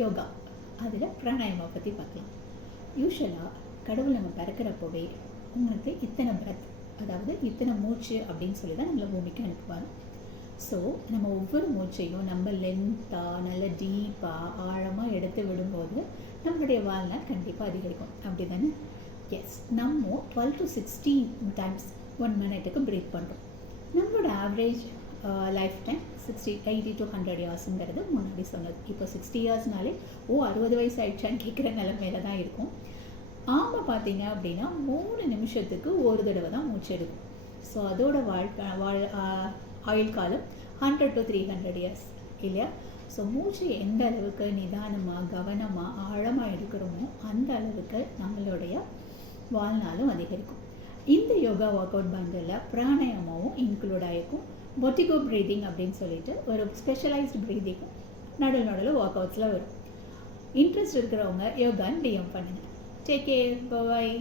யோகா, அதில் பிராணாயாமா பற்றி பார்க்கலாம். யூஸ்வலாக கடவுள் நம்ம பிறக்கிறப்போவே உங்களுக்கு இத்தனை பிரெத், அதாவது இத்தனை மூச்சு அப்படின்னு சொல்லி தான் நம்மளை பூமிக்கு அனுப்புவாங்க. ஸோ நம்ம ஒவ்வொரு மூச்சையும் நம்ம லென்த்தாக நல்ல டீப்பாக ஆழமாக எடுத்து விடும்போது நம்மளுடைய வாழ்நாள் கண்டிப்பாக அதிகரிக்கும். அப்படி தானே? எஸ், நம்ம 12 to 16 டைம்ஸ் 1 மினிட்டுக்கு ப்ரீத் பண்ணுறோம். நம்மளோட ஆவரேஜ் லைஃப் டைம் 80 to 100 இயர்ஸுங்கிறது முன்னாடி சொன்னது. இப்போ 60 இயர்ஸ்னாலே 60 வயசு ஆயிடுச்சான்னு கேட்குற நிலைமையில தான் இருக்கும். ஆமை பார்த்தீங்க அப்படின்னா 3 நிமிஷத்துக்கு ஒரு தடவை தான் மூச்சு எடுக்கும். ஸோ அதோட ஆயுள் காலம் 100 to 300 இயர்ஸ் இல்லையா? ஸோ மூச்சு எந்த அளவுக்கு நிதானமாக கவனமாக ஆழமாக எடுக்கிறோமோ அந்த அளவுக்கு நம்மளுடைய வாழ்நாளும் அதிகரிக்கும். இந்த யோகா ஒர்க் அவுட் பண்டில் பிராணாயாமாவும் இன்க்ளூட் ஆகிருக்கும். பொட்டிகோ ப்ரீதிங் அப்படின்னு சொல்லிட்டு ஒரு ஸ்பெஷலைஸ்டு ப்ரீதிங்கும் நடுவில் ஒர்க் அவுட்ஸில் வரும். இன்ட்ரெஸ்ட் இருக்கிறவங்க யோகான்னு டிஎம் பண்ணுங்கள். டேக் கேர், பாய்.